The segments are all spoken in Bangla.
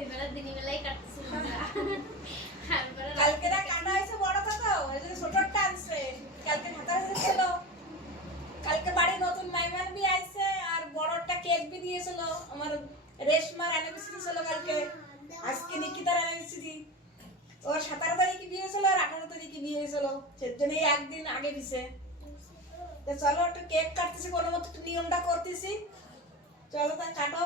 এবারে দিনের বেলায় কাটতেছি কালকে না কাটা হয়েছে বড়টা তো ওই জন্য ছোটটা আনছে কালকে ঢাকা হয়েছিল কালকে বাড়ি নতুন মেহমান বি আইছে আর বড়টা কেক বি দিয়েছিল আমার রেশমার অ্যানিভার্সারি ছিল কালকে আজকে নিকিতার অ্যানিভার্সারি ওর 17 তারিখে বিয়ে হয়েছিল আর 18 তারিখে বিয়ে হয়েছিল সেজন্য একদিন আগে দিছে তো চলো একটু কেক কাটতেছি কোনো মতো একটু নিয়মটা করতেছি চলো তা কাটো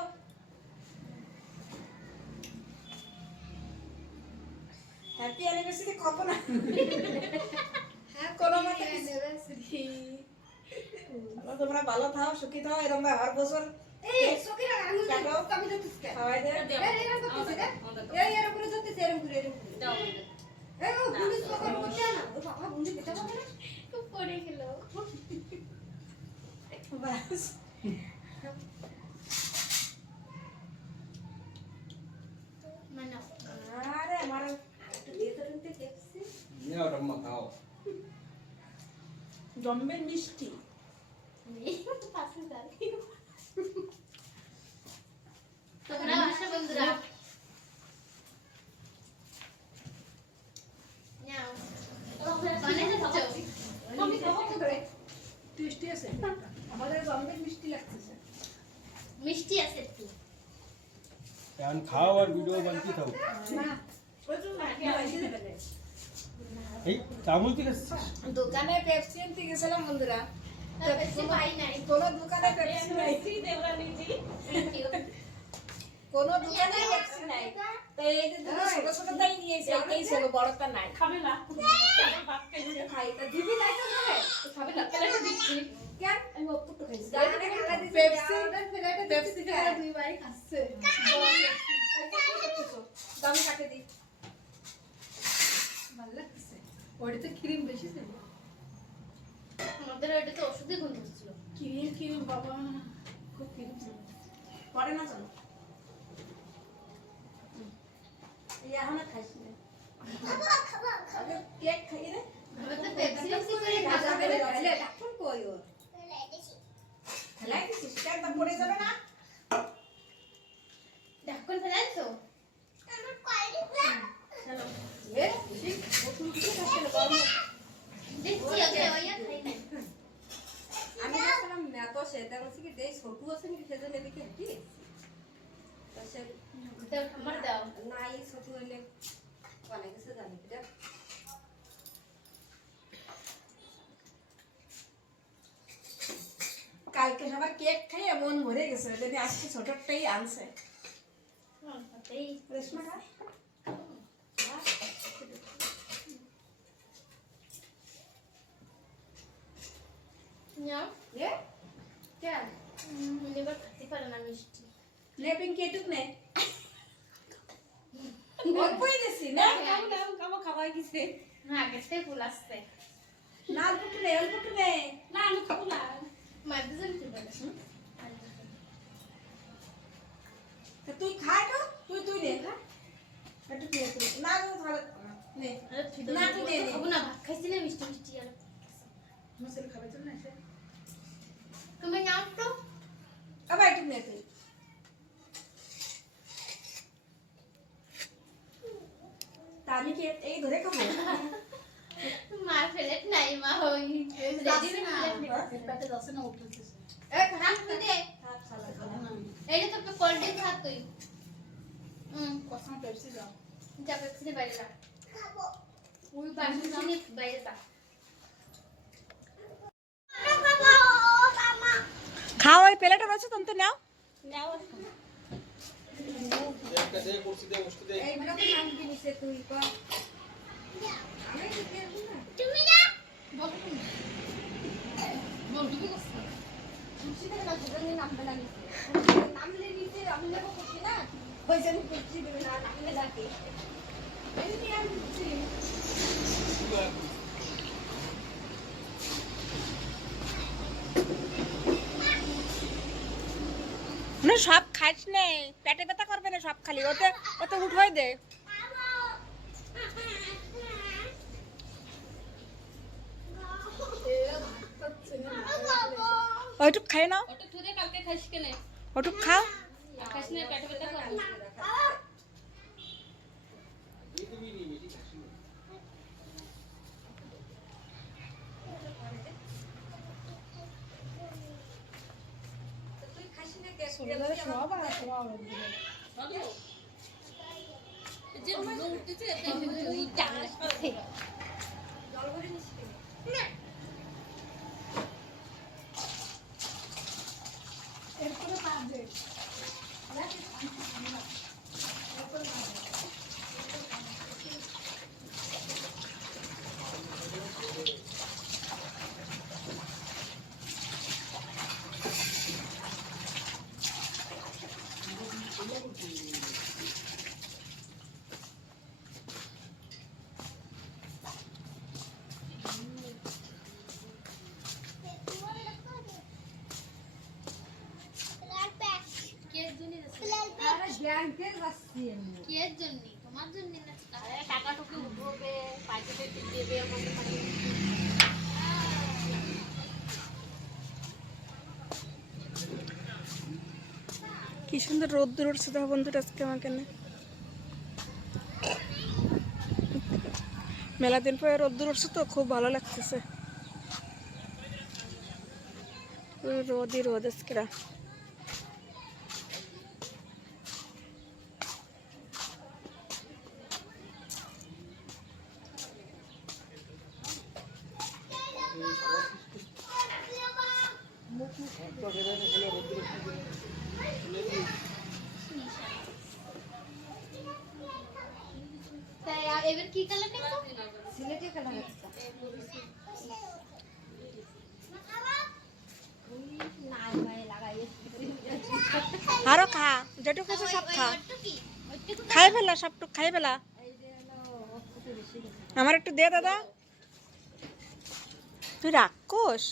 হ্যাপি অ্যানিভার্সারি কবে না হ্যাঁ কোনো মতে অ্যানিভার্সারি তোমরা ভালো থাও সুখী থাও এরকম আর বছর এই সুখী না আমি কবি দিতেছ কে খাওয়াই দে এরকম করতেছ কে এরকম করে দিতেছ এরকম করে দাও এই ও পুলিশ লোকের মধ্যে না ও বাবা বুঝি দিতে পারবে না খুব পড়ে গেল বাস মানে আরে আমার একটু দিয়ে ধরতে দেখছি নিয়ে ওটা মাখাও জম্বের মিষ্টি পাশে যাই তোমরা আসো বন্ধুরা নাও বানাইতে যাও আমি খাবো কি করে টেস্টি আছে আমাদের জম্বের মিষ্টি লাগতেছে মিষ্টি আছে একটু এখন খাও আর ভিডিও বানতে থাও না ওই তো না খাইছি না এই চামচ দিকে দোকানে পেপসি আনতে গেছিলাম বন্ধুরা পেপসি পাই নাই কোনো দোকানে পেপসি নাই কোনো দোকানে পেপসি নাই তো এই যে দুটো ছোট ছোট তাই নিয়েছে এটাই ছিল বড়টা নাই খাবে না ভাত খাই তা দিবি নাই তো খাবে না কেন দিচ্ছি কেন আমি অপুটো খাইছি পেপসি পেপসি খায় দুই ভাই খাচ্ছে দাম কাটে দি ভালো লাগছে ওইটাতে ক্রিম বেশি ছিল আমাদের ওইটা তো ওষুধে গন্ধ ছিল ক্রিম বাবা খুব ক্রিম ছিল পরে না জানো এই এখন খাইছ না আগে কেক খাই রে আমরা তো পেপসি করে খাইলে এখন কই ও খেলাই দিছিস কেক বা পড়ে যাবে না ঢাকন ফেলাইছো চলো এ ঠিক ওষুধ দিয়ে খাইলে গরম দেখছি ওকে ওইয়া খাই না আমি দেখলাম না তো সেটা বলছি কি দেই ছোট আছে নাকি সেজন্য দেখে কি তো সে দাও আমার দাও নাই ছোট হইলে অনেক কিছু জানি এটা কালকে সবার কেক খাইয়ে মন ভরে গেছে যদি আজকে ছোটটাই আনছে এই রেশমা খা নাও এ কেন এবার খেতে পারে না মিষ্টি লেপিং কেটুক নে অল্পই দিছি না কামো খাওয়াই গেছে হ্যাঁ আগেরটাই ফুল আসছে না দুটো নে অল্পটু নে না আমি খাবো না মাদ্রাসার কি বলে তা তুই খা তো তুই নে খা একটু দিয়ে তুই না গো ভালো নে না তুই নে খাবো না ভাত খাইছি না মিষ্টি মিষ্টি আর মুসল খাবে তো না এসে তুমি নাও তো আবার একটু নে তুই তা আমি কি এই ধরে খাবো মা প্লেট নাই মা ওই রেডি না পেটে যাচ্ছে না উঠতেছে এ খারাপ করে দে খাপ সালা খালা না এইটা তো কোল্ড ড্রিঙ্ক খা তুই কসম পেপসি দাও যা পেপসি বাইরে যা খাবো ওই পেপসি বাইরে যা খাও ওই প্লেটে রয়েছে তুমি তো নাও নাও একটা দে কুরসি দে বসতে দে এই বড় নাম কি নিছে তুই কর আমি কি করব না তুমি না বল তুমি বল তুমি কস খুশি থেকে না দুজনে নাম বেলা নিছে নাম লে নিছে আমি নেব খুশি না ওই জন্য খুশি দেবে না নাম লে ডাকে এই কি আমি খুশি না সব খাইছ নে পেটে ব্যথা করবে না সব খালি ওতে ওতে উঠোই দে ওইটুক খাই নাও ওটা তুই কালকে খাইস কেনে ওটুক খাও খাইস না পেটে ব্যথা করে যে ধুলো উঠতেছে এতে ওই টাঙা জল ভরে নিস না এরপরে পাবে কিয়ের জন্য? তোমার জন্য না? টাকা টুকু উঠবে পাইতে দেবে আমাকে কি সুন্দর রোদ্দুর উঠছে তো বন্ধুরা আজকে আমার কেন মেলা দিন পরে রোদ্দুর উঠছে তো খুব ভালো লাগতেছে রোদই রোদ আজকে তাই এবার কি কালার দেখো? সিলেটি কালার আরো খা যেটুকু আছে সব খা ওইটুকু কি? ওইটুকু খাই ফেলা সবটুক খাই ফেলা আমার একটু দে দাদা তুই রাক্ষস